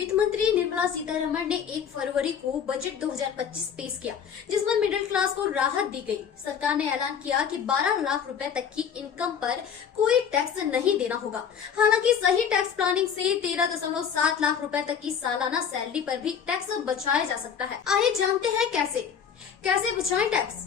वित्त मंत्री निर्मला सीतारमण ने 1 फरवरी को बजट 2025 पेश किया, जिसमें मिडिल क्लास को राहत दी गई। सरकार ने ऐलान किया कि 12 लाख रुपए तक की इनकम पर कोई टैक्स नहीं देना होगा। हालांकि सही टैक्स प्लानिंग से 13.7 लाख रुपए तक की सालाना सैलरी पर भी टैक्स बचाया जा सकता है। आइए जानते हैं कैसे बचाएं टैक्स।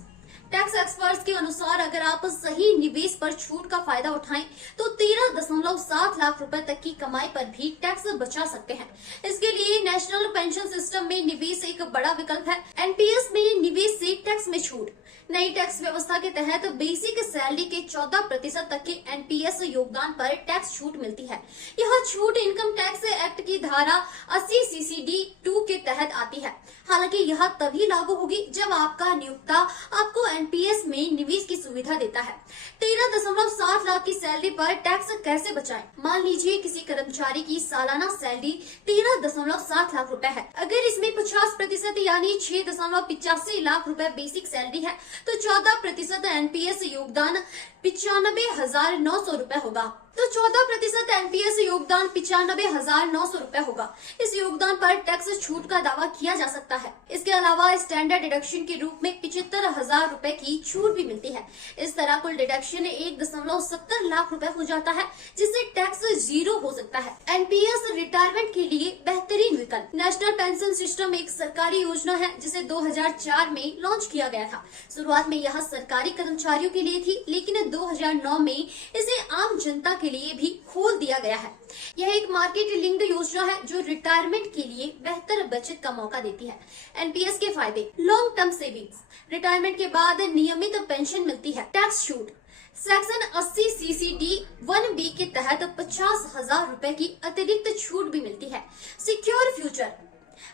टैक्स एक्सपर्ट्स के अनुसार अगर आप सही निवेश पर छूट का फायदा उठाएं तो 13.7 लाख रुपए तक की कमाई पर भी टैक्स बचा सकते हैं। इसके लिए नेशनल पेंशन सिस्टम में निवेश एक बड़ा विकल्प है। एनपीएस में निवेश से टैक्स में छूट। नई टैक्स व्यवस्था के तहत बेसिक सैलरी के 14% तक के एनपीएस योगदान पर टैक्स छूट मिलती है। यह छूट इनकम टैक्स एक्ट की धारा 80 CCD 2 के तहत आती है। हालांकि यह तभी लागू होगी जब आपका नियोक्ता आपको एनपीएस में निवेश की सुविधा देता है। 13.7 लाख की सैलरी पर टैक्स कैसे बचाएं? मान लीजिए किसी कर्मचारी की सालाना सैलरी 13.7 लाख रुपए है। अगर इसमें 50% यानी 6.85 लाख रुपए बेसिक सैलरी है तो 14% एनपीएस योगदान 95,900 रुपए होगा। तो 14% एनपीएस योगदान 95,900 रुपए होगा। इस योगदान पर टैक्स छूट का दावा किया जा सकता है। इसके अलावा स्टैंडर्ड डिडक्शन के रूप में 75,000 रुपए की छूट भी मिलती है। इस तरह कुल डिडक्शन 1.70 लाख रुपए हो जाता है, जिससे टैक्स जीरो हो सकता है। एनपीएस रिटायरमेंट के लिए बेहतरीन विकल्प। नेशनल पेंशन सिस्टम एक सरकारी योजना है जिसे 2004 में लॉन्च किया गया था। शुरुआत में यह सरकारी कर्मचारियों के लिए थी, लेकिन 2009 में इसे आम जनता के लिए भी खोल दिया गया है। यह एक मार्केट लिंक्ड योजना है जो रिटायरमेंट के लिए बेहतर बचत का मौका देती है। एनपीएस के फायदे: लॉन्ग टर्म सेविंग्स, रिटायरमेंट के बाद नियमित पेंशन मिलती है। टैक्स छूट: सेक्शन 80 CCD 1B के तहत 50,000 रुपए की अतिरिक्त छूट भी मिलती है। सिक्योर फ्यूचर: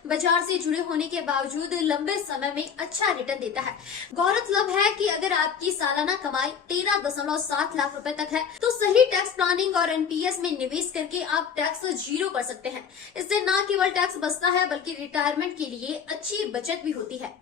बाजार से जुड़े होने के बावजूद लंबे समय में अच्छा रिटर्न देता है। गौरतलब है कि अगर आपकी सालाना कमाई 13.7 लाख रुपए तक है तो सही टैक्स प्लानिंग और एनपीएस में निवेश करके आप टैक्स जीरो कर सकते हैं। इससे न केवल टैक्स बचता है बल्कि रिटायरमेंट के लिए अच्छी बचत भी होती है।